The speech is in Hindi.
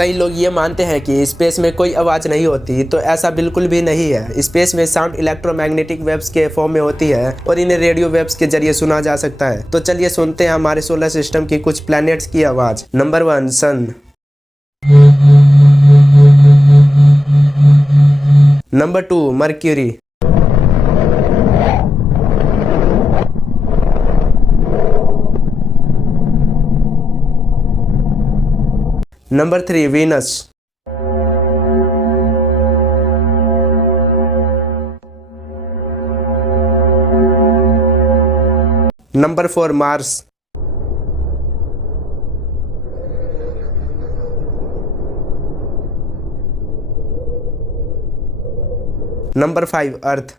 कई लोग ये मानते हैं कि स्पेस में कोई आवाज़ नहीं होती, तो ऐसा बिल्कुल भी नहीं है। स्पेस में साउंड इलेक्ट्रोमैग्नेटिक वेव्स के फॉर्म में होती है और इन्हें रेडियो वेव्स के जरिए सुना जा सकता है। तो चलिए सुनते हैं हमारे सोलर सिस्टम की कुछ प्लैनेट्स की आवाज़। Number 1 sun. Number 2 Mercury. Number 3 Venus. Number 4 Mars. Number 5 अर्थ।